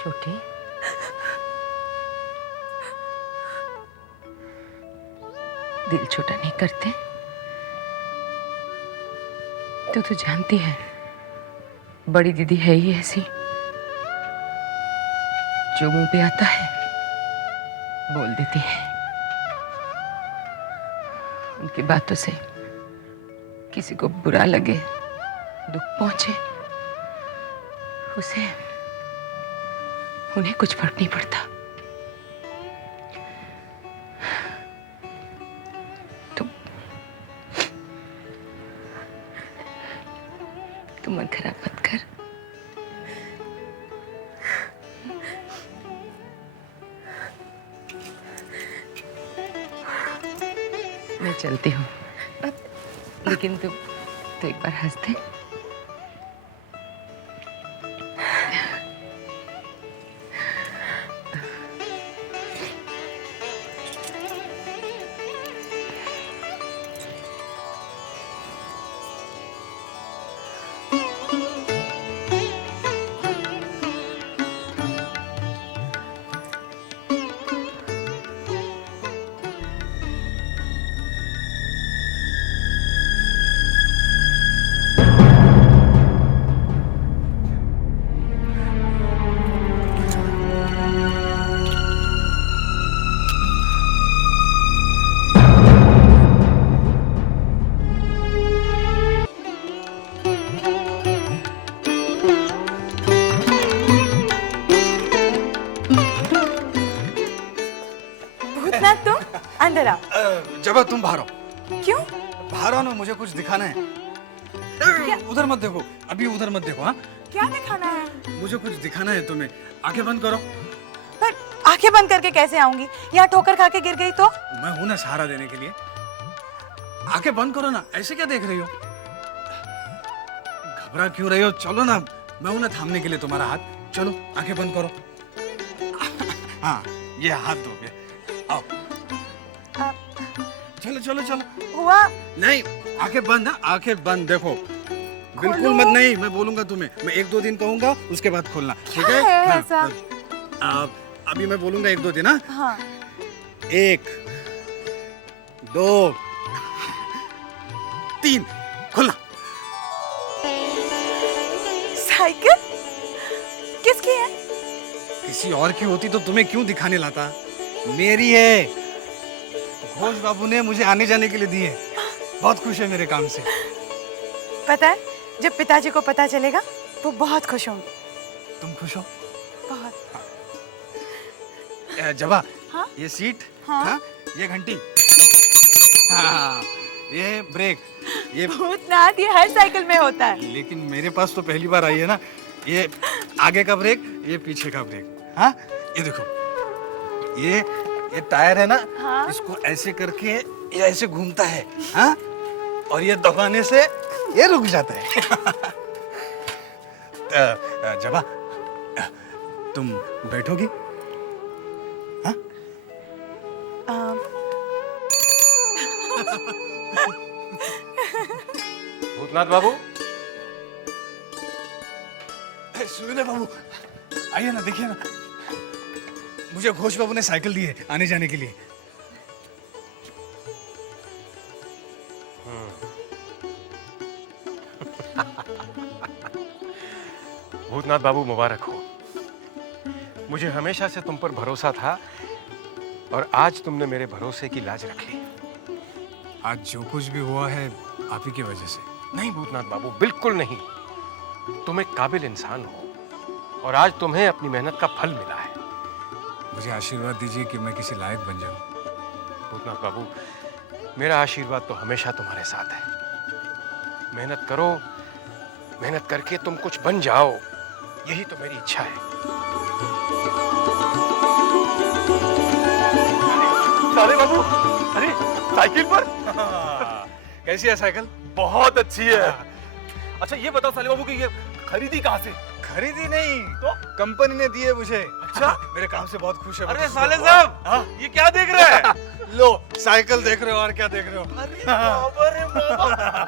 छोटे, दिल छोटा नहीं करते। तू तो जानती है बड़ी दीदी है ही ऐसी, जो मुंह पे आता है बोल देती है। उनकी बातों से किसी को बुरा लगे, दुख पहुंचे, उसे उन्हें कुछ फर्क नहीं पड़ता। तुम मन खराब मत कर। मैं चलती हूँ, लेकिन तुम तो एक बार हंस दे। तुम अंदर आओ। जब तुम बाहर आओ। क्यों? बाहर आओ ना, मुझे कुछ दिखाना है। उधर मत देखो, अभी उधर मत देखो। हाँ, क्या दिखाना है? मुझे कुछ दिखाना है तुम्हें। आंखें बंद करो। पर आंखें बंद करके कैसे आऊंगी? यहाँ ठोकर खा के गिर गई तो? मैं हूं ना सहारा देने के लिए। आंखें बंद करो ना, ऐसे क्या देख रही हो? घबरा क्यों रही हो? चलो ना, मैं हूं ना थामने के लिए तुम्हारा हाथ। चलो आंखें बंद करो। हाँ, ये हाथ दोगे। आओ, चलो चलो चलो। हुआ? नहीं, आंखें बंद। हाँ, आंखें बंद। देखो, बिल्कुल मत। नहीं, मैं बोलूंगा तुम्हें। मैं 1-2 दिन कहूंगा, उसके बाद खोलना, ठीक है? है ऐसा? अभी मैं बोलूंगा 1-2 दिन। हाँ, हाँ। 1 2 3 खोलना। साइकिल किसकी है? किसी और की होती तो तुम्हें क्यों दिखाने लाता? मेरी है। घोष बाबू ने मुझे आने जाने के लिए दी है। बहुत खुश है मेरे काम से। पता है, जब पिताजी को पता चलेगा वो बहुत खुश होंगे। तुम खुश हो? बहुत। जबा, हाँ? ये सीट, हाँ? हाँ? ये घंटी, हाँ, ये ब्रेक, ये भूतनाथ, ये हर साइकिल में होता है। लेकिन मेरे पास तो पहली बार आई है ना। ये आगे का ब्रेक, ये पीछे का ब्रेक। हाँ, ये देखो, ये टायर है ना। हाँ? इसको ऐसे करके ये ऐसे घूमता है। हाँ, और ये दबाने से ये रुक जाता है। जबा, तुम बैठोगी? हाँ? भूतनाथ बाबू, सुनिए बाबू, आइए ना, देखिए ना, मुझे घोष बाबू ने साइकिल दी है आने जाने के लिए। भूतनाथ बाबू मुबारक हो। मुझे हमेशा से तुम पर भरोसा था और आज तुमने मेरे भरोसे की लाज रख ली। आज जो कुछ भी हुआ है आप ही की वजह से। नहीं भूतनाथ बाबू, बिल्कुल नहीं। तुम एक काबिल इंसान हो और आज तुम्हें अपनी मेहनत का फल मिला है। मुझे आशीर्वाद दीजिए कि मैं किसी लायक बन जाऊं। भूतनाथ बाबू, मेरा आशीर्वाद तो हमेशा तुम्हारे साथ है। मेहनत करो, मेहनत करके तुम कुछ बन जाओ, यही तो मेरी इच्छा है। साले बाबू, अरे साइकिल पर? कैसी है साइकिल? बहुत अच्छी है। अच्छा ये बताओ साले बाबू कि ये खरीदी कहाँ से? खरीदी नहीं तो कंपनी ने दी है मुझे। अच्छा, मेरे काम से बहुत खुश है। अरे साले साहब, ये क्या देख रहे हैं? लो, साइकिल देख रहे हो और क्या देख रहे हो? अरे बाबा रे बाबा,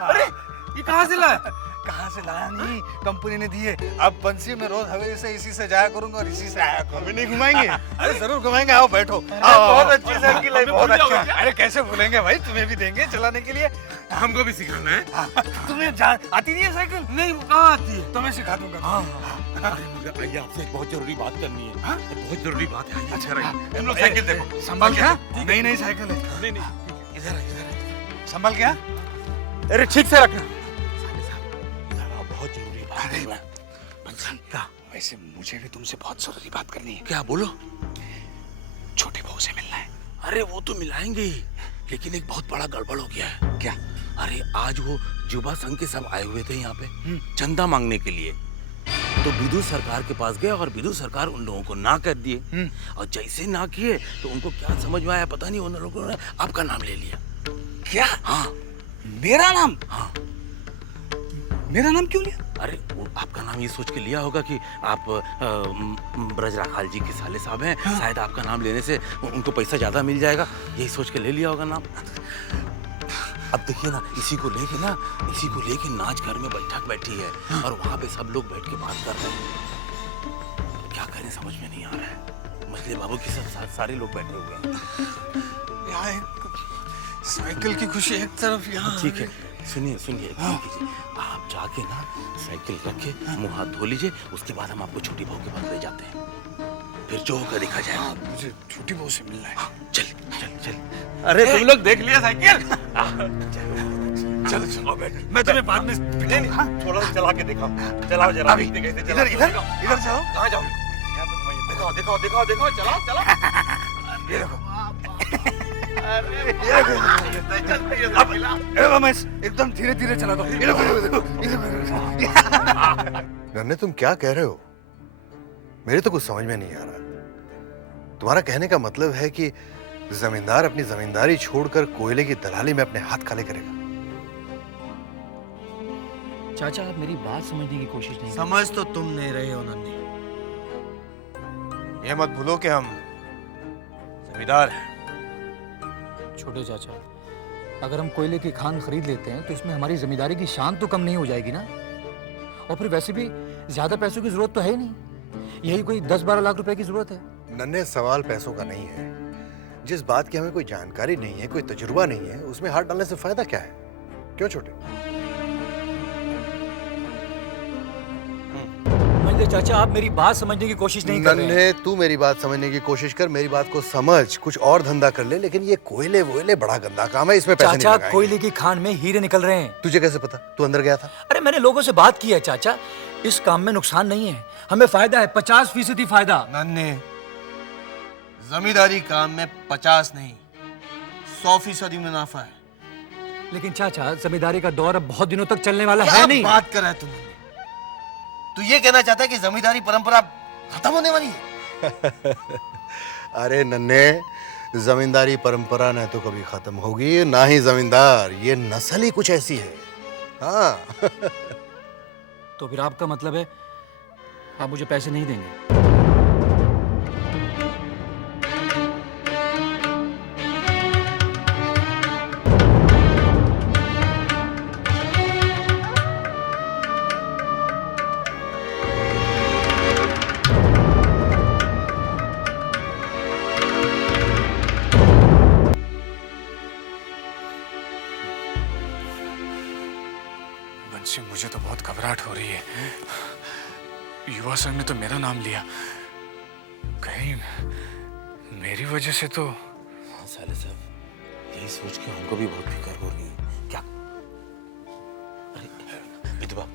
अरे ये कहाँ से लाए? कहाँ से लाया नहीं, कंपनी ने दिए। अब बंसी में रोज हवेली से इसी से जाया करूंगा और इसी से आया करूंगा। हमें नहीं घुमाएंगे? अरे जरूर घुमाएंगे, आओ बैठो। बहुत अच्छी साइकिल है, बहुत अच्छा। अरे कैसे भूलेंगे भाई, तुम्हें भी देंगे चलाने के लिए। हमको भी सिखाना है। तुम्हें आती नहीं है साइकिल? नहीं, कहाँ आती है? तो मैं सिखा दूंगा। आइए, आपसे एक बहुत जरूरी बात करनी है। हाँ? बहुत जरूरी बात है। अच्छा रही, तुम लोग ए, साइकिल देखो। संभाल क्या? नई नई साइकिल है। नहीं नहीं, इधर संभाल क्या? अरे ठीक से रखना। बहुत जरूरी बात है। क्या? वैसे मुझे भी तुमसे बहुत जरूरी बात करनी है। क्या बोलो? छोटी बहू से मिलना है। अरे वो तो मिलाएंगे ही, लेकिन एक बहुत बड़ा गड़बड़ हो गया है। क्या? अरे आज वो युवा संघ के सब आए हुए थे यहाँ पे चंदा मांगने के लिए। तो विदुत सरकार के पास गए और विदुत सरकार उन लोगों को ना कर दिए। और जैसे ना किए तो उनको क्या समझ में आया पता नहीं, उन लोगों ने आपका नाम ले लिया। क्या? हाँ। मेरा नाम? हाँ। मेरा नाम क्यों लिया? अरे वो आपका नाम ये सोच के लिया होगा कि आप ब्रज राखाल जी के साले साहब हैं। हाँ। शायद आपका नाम लेने से उनको पैसा ज्यादा मिल जाएगा, यही सोच के ले लिया होगा नाम। अब देखिए ना, इसी को लेके नाच घर में बैठक बैठी है। हाँ। और वहाँ पे सब लोग बैठ के बात कर रहे हैं। क्या करें समझ में नहीं आ रहा है। मछली बाबू के साथ सारे लोग बैठे हुए हैं। यहाँ एक साइकिल की खुशी एक तरफ, यहाँ ठीक है, सुनिए। हाँ। आप जाके ना साइकिल रख के मुंह हाथ धो लीजिए, उसके बाद हम आपको छोटी बहू के पास ले जाते हैं, फिर जो होगा देखा जाएगा। मुझे छोटी बहू से मिलना है। चल। अरे तुम लोग देख लिया साइकिल? चलो बैठ, मैं तुम्हें बाद में थोड़ा सा चला के दिखाओ। चलाओ जरा। अभी इधर जाओ। कहाँ जाओ? दिखाओ। चलाओ। ये देखो। मैं एकदम धीरे धीरे चला दो। नन्हे तुम क्या कह रहे हो? मेरे तो कुछ समझ में नहीं आ रहा। तुम्हारा कहने का मतलब है कि जमींदार अपनी जमींदारी छोड़कर कोयले की दलाली में अपने हाथ काले करेगा? चाचा आप मेरी बात समझने की कोशिश नहीं समझ तो तुम नहीं रहे हो नन्ही। ये मत भूलो कि हम जमींदार हैं। छोटे चाचा, अगर हम कोयले की खान खरीद लेते हैं तो इसमें हमारी जमींदारी की शान तो कम नहीं हो जाएगी ना। और फिर वैसे भी ज्यादा पैसों की जरूरत तो है ही नहीं, यही कोई 10-12 लाख रुपए की जरूरत है। नन्हे सवाल पैसों का नहीं है। जिस बात की हमें कोई जानकारी नहीं है, कोई तजुर्बा नहीं है, उसमें हाथ डालने से फायदा क्या है? क्यों छोटे? चाचा आप मेरी बात समझने की कोशिश नहीं कर रहे हैं। नन्हे तू मेरी बात समझने की कोशिश कर, मेरी बात को समझ, कुछ और धंधा कर ले। लेकिन ये कोयले वोयले बड़ा गंदा काम है, इसमें पैसे नहीं चाचा लगाएंगे। कोयले की खान में हीरे निकल रहे हैं। तुझे कैसे पता? तू अंदर गया था? अरे मैंने लोगों से बात की है चाचा, इस काम में नुकसान नहीं है, हमें फायदा है, 50% फायदा। नन्हे, जमींदारी काम में 50 नहीं 100% मुनाफा है। लेकिन चाचा जमींदारी का दौर अब बहुत दिनों तक चलने वाला क्या है नहीं। बात कर रहा है तुम? तू ये कहना चाहता है कि जमींदारी परंपरा खत्म होने वाली है? अरे नन्हे, जमींदारी परंपरा न तो कभी खत्म होगी, ना ही जमींदार। ये नस्ल ही कुछ ऐसी है। हाँ। तो फिर आपका मतलब है आप मुझे पैसे नहीं देंगे? मुझे तो बहुत घबराहट हो रही है। युवा संघ ने तो मेरा नाम लिया, कहीं मेरी वजह से तो। हाँ साले साहब, यही सोच के हमको भी बहुत फिक्र हो रही है। क्या? अरे विधु बाबू,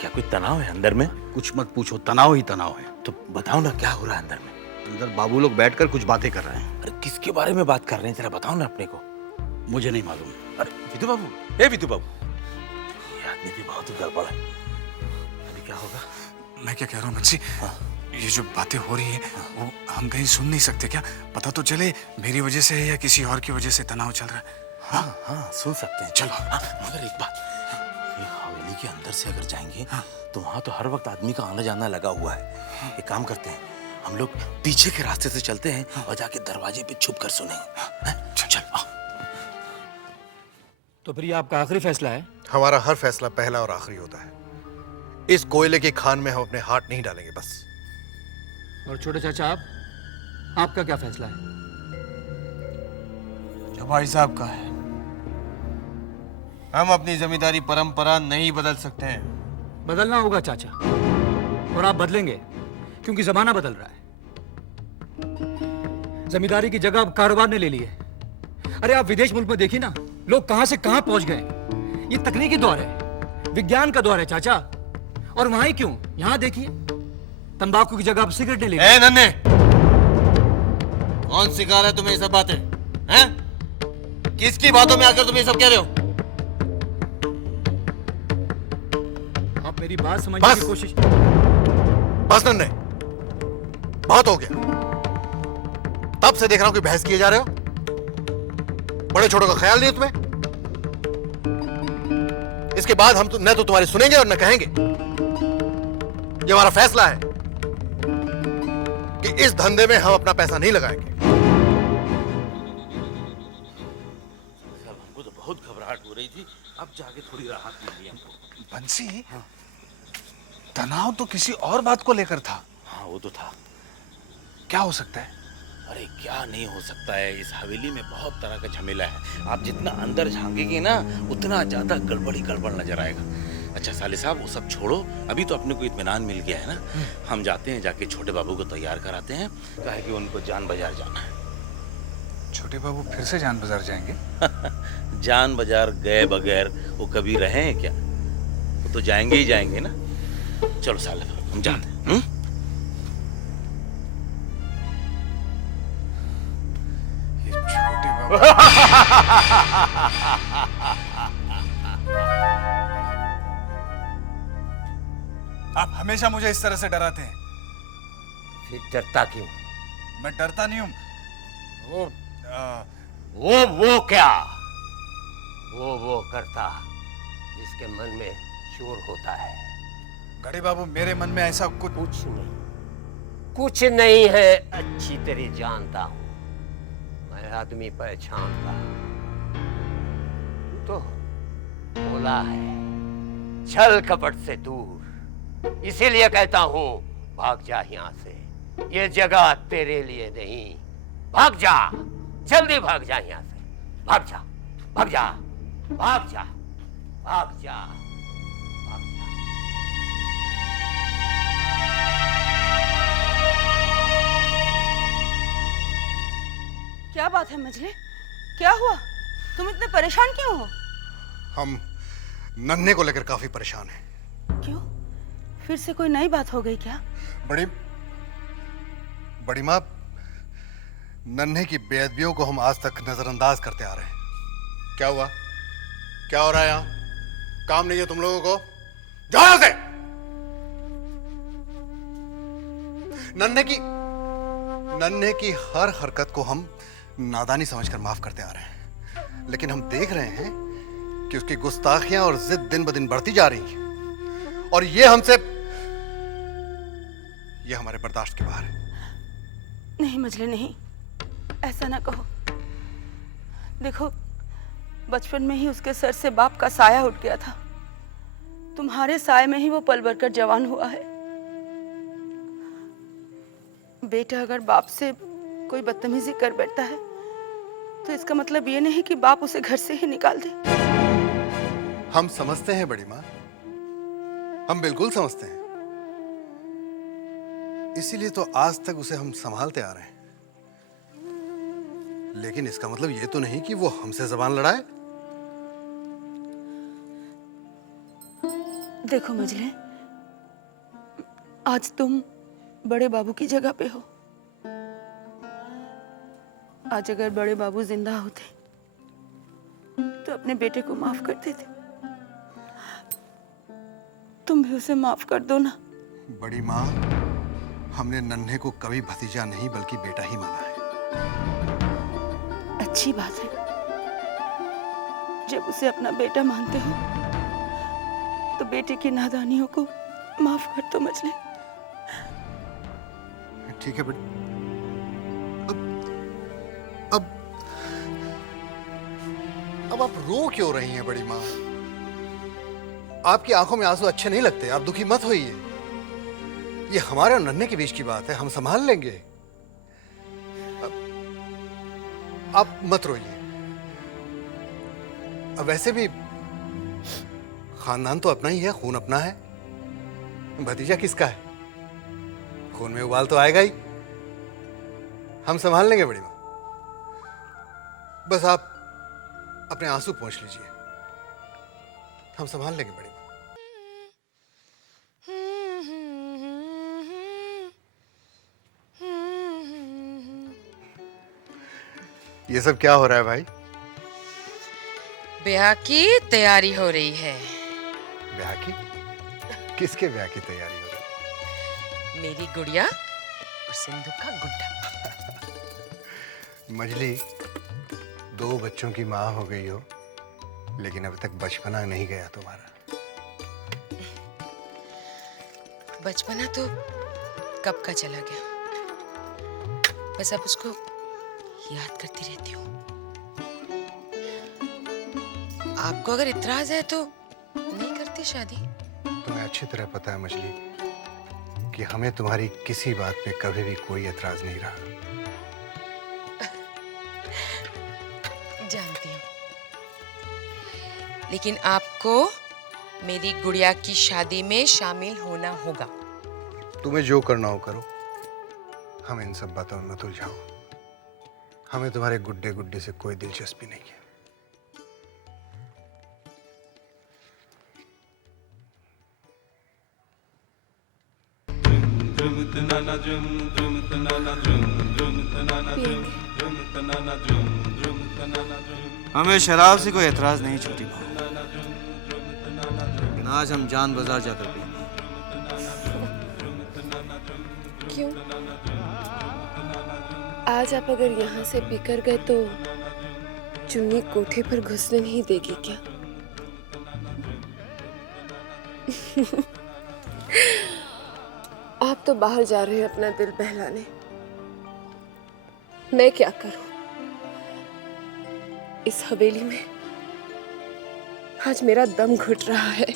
क्या कोई तनाव है अंदर में? कुछ मत पूछो, तनाव ही तनाव है। तो बताओ ना क्या हो रहा है अंदर में? अंदर बाबू लोग बैठकर कुछ बातें कर रहे हैं। अरे किसके बारे में बात कर रहे हैं, जरा बताओ ना अपने को। मुझे नहीं मालूम। अरे विधु बाबू, ये आदमी भी बहुत ही गड़बड़ है। अभी क्या होगा? मैं क्या कह रहा हूँ बंसी, ये जो बातें हो रही है वो हम कहीं सुन नहीं सकते क्या? पता तो चले मेरी वजह से है या किसी और की वजह से तनाव चल रहा है। हाँ सुन सकते हैं। चलो। मगर एक बात, ये हवेली के अंदर से अगर जाएंगे तो वहाँ तो हर वक्त आदमी का आना जाना लगा हुआ है। एक काम करते हैं, हम लोग पीछे के रास्ते से चलते हैं और जाके दरवाजे पे छुप कर सुनेंगे। चल। तो फिर ये आपका आखिरी फैसला है? हमारा हर फैसला पहला और आखिरी होता है। इस कोयले की खान में हम अपने हाथ नहीं डालेंगे, बस। और छोटे चाचा आपका क्या फैसला है? जो भाई साहब का है। हम अपनी जमींदारी परंपरा नहीं बदल सकते हैं। बदलना होगा चाचा, और आप बदलेंगे क्योंकि जमाना बदल रहा है। जमींदारी की जगह अब कारोबार ने ले ली है। अरे आप विदेश मुल्क में देखिए ना, लोग कहां से कहां पहुंच गए। ये तकनीकी दौर है, विज्ञान का दौर है चाचा। और वहां ही क्यों, यहां देखिए तंबाकू की जगह अब सिगरेट ने ले ली। ए नन्हे, कौन सिखा रहा है तुम्हें ये सब बातें? हैं? किसकी बातों में आकर तुम ये सब कह रहे हो? आप मेरी बात समझने की कोशिश। बस नन्हे, बहुत हो गया। तब से देख रहा हूं कि बहस किए जा रहे हो। बड़े छोटों का ख्याल नहीं है तुम्हें। इसके बाद हम न तो तुम्हारी सुनेंगे और न कहेंगे। ये हमारा फैसला है कि इस धंधे में हम अपना पैसा नहीं लगाएंगे। हमको तो बहुत घबराहट हो रही थी, अब जाके थोड़ी राहत मिली हमको। बंसी, तनाव तो किसी और बात को लेकर था। हाँ वो तो था। क्या हो सकता है? अरे क्या नहीं हो सकता है, इस हवेली में बहुत तरह का झमेला है। आप जितना अंदर झांकेंगे ना, उतना ज्यादा गड़बड़ नजर आएगा। अच्छा साले साहब, वो सब छोड़ो, अभी तो अपने को इत्मीनान मिल गया है ना। हम जाते हैं, जाके छोटे बाबू को तैयार कराते हैं, काहे कि उनको जान बाजार जाना है। छोटे बाबू फिर से जान बाजार जाएंगे? जान बाजार गए बगैर वो कभी रहे हैं क्या? वो तो जाएंगे ही जाएंगे ना। चलो साले साहब, हम जाते हैं। छोटे बाबू आप हमेशा मुझे इस तरह से डराते हैं। फिर डरता क्यों? मैं डरता नहीं हूं। वो क्या? वो करता जिसके मन में चोर होता है। गड़े बाबू, मेरे मन में ऐसा कुछ नहीं है। अच्छी तरह जानता हूं, मैं आदमी पहचानता। तो बोला है छल कपट से दूर, इसीलिए कहता हूं भाग जा यहाँ से। ये जगह तेरे लिए नहीं। भाग जा, जल्दी भाग जा यहाँ से। भाग जा, भाग जा, भाग जा, भाग जा, भाग जा। क्या बात है मजले, क्या हुआ? तुम इतने परेशान क्यों हो? हम नन्हे को लेकर काफी परेशान हैं। क्यों? फिर से कोई नई बात हो गई क्या? बड़ी माँ, नन्हे की बेअदबियों को हम आज तक नजरअंदाज करते आ रहे हैं। क्या हुआ? क्या हो रहा है यहाँ? काम नहीं है तुम लोगों को? जाओ यहाँ से। नन्हे की हर हरकत को हम नादानी समझकर माफ करते आ रहे हैं, लेकिन हम देख रहे हैं कि उसकी गुस्ताखियां और जिद दिन ब दिन बढ़ती जा रही हैं, और ये हमारे बर्दाश्त के बाहर है। नहीं मजले, नहीं, ऐसा ना कहो। देखो, बचपन में ही उसके सर से बाप का साया उठ गया था। तुम्हारे साए में ही वो पल भर कर जवान हुआ है। बेटा अगर बाप से कोई बदतमीजी कर बैठता है तो इसका मतलब ये नहीं कि बाप उसे घर से ही निकाल दे। हम समझते हैं बड़ी माँ, हम बिल्कुल समझते हैं। इसीलिए तो आज तक उसे हम संभालते आ रहे हैं। लेकिन इसका मतलब ये तो नहीं कि वो हमसे जबान लड़ाए। देखो मजले, आज तुम बड़े बाबू की जगह पे हो। आज अगर बड़े बाबू जिंदा होते तो अपने बेटे को माफ कर देते। तुम भी उसे माफ कर दो ना। बड़ी माँ, हमने नन्हे को कभी भतीजा नहीं बल्कि बेटा ही माना है। अच्छी बात है। जब उसे अपना बेटा मानते हो तो बेटे की नादानियों को माफ कर दो मजले। ठीक है बेटी। अब आप रो क्यों रही हैं बड़ी माँ? आपकी आंखों में आंसू अच्छे नहीं लगते, आप दुखी मत होइए। ये हमारे और नन्हे के बीच की बात है, हम संभाल लेंगे। आप मत रोइए। अब वैसे भी खानदान तो अपना ही है, खून अपना है। भतीजा किसका है? खून में उबाल तो आएगा ही। हम संभाल लेंगे बड़ी माँ। बस आप अपने आंसू पोंछ लीजिए, हम संभाल लेंगे बड़ी माँ। ये सब क्या हो रहा है भाई? ब्याह की तैयारी हो रही है। ब्याह की? किसके ब्याह की तैयारी हो रही है? मेरी गुड़िया और सिंधु का गुड्डा। मजली, 2 बच्चों की माँ हो गई हो, लेकिन अब तक बचपना नहीं गया तुम्हारा। बचपना तो कब का चला गया, बस अब उसको याद करती रहती हूँ। आपको अगर इतराज है तो नहीं करती शादी। तुम्हें अच्छी तरह पता है मछली कि हमें तुम्हारी किसी बात पे कभी भी कोई एतराज नहीं रहा। जानती हूँ, लेकिन आपको मेरी गुड़िया की शादी में शामिल होना होगा। तुम्हें जो करना हो करो, हमें इन सब बातों में मत उलझाओ। हमें तुम्हारे गुड्डे गुड्डे से कोई दिलचस्पी नहीं है। हमें शराब से कोई एतराज नहीं छोटी बहू, लेकिन आज हम जान बाजार जाकर पिएंगे। क्यों? आज आप अगर यहाँ से पीकर गए तो चुन्नी कोठे पर घुसने नहीं देगी क्या? आप तो बाहर जा रहे हैं अपना दिल बहलाने। मैं क्या करूं? इस हवेली में आज मेरा दम घुट रहा है।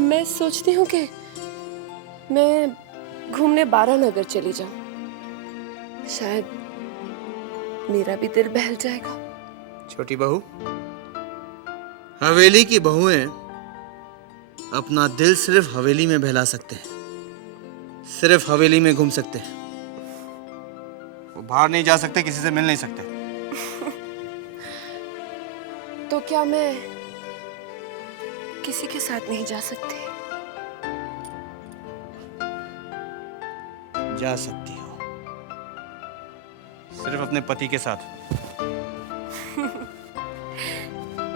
मैं सोचती हूँ कि मैं घूमने बारानगर चली जाऊं, शायद मेरा भी दिल बहल जाएगा। छोटी बहू, हवेली की बहुएं अपना दिल सिर्फ हवेली में बहला सकते हैं, सिर्फ हवेली में घूम सकते हैं। वो बाहर नहीं जा सकते, किसी से मिल नहीं सकते। तो क्या मैं किसी के साथ नहीं जा सकती? जा सकती हो, सिर्फ अपने पति के साथ।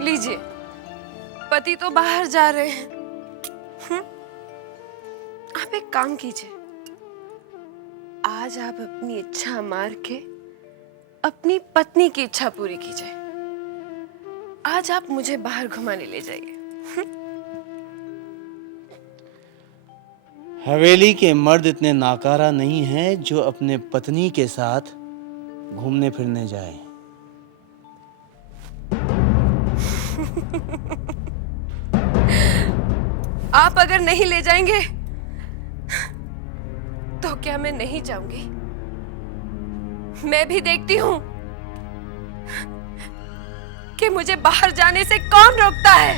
लीजिए, पति तो बाहर जा रहे हैं। आप एक काम कीजिए, आज आप अपनी इच्छा मार के अपनी पत्नी की इच्छा पूरी कीजिए। आज आप मुझे बाहर घुमाने ले जाइए। हवेली के मर्द इतने नाकारा नहीं हैं जो अपने पत्नी के साथ घूमने फिरने जाए। आप अगर नहीं ले जाएंगे तो क्या मैं नहीं जाऊंगी? मैं भी देखती हूं कि मुझे बाहर जाने से कौन रोकता है।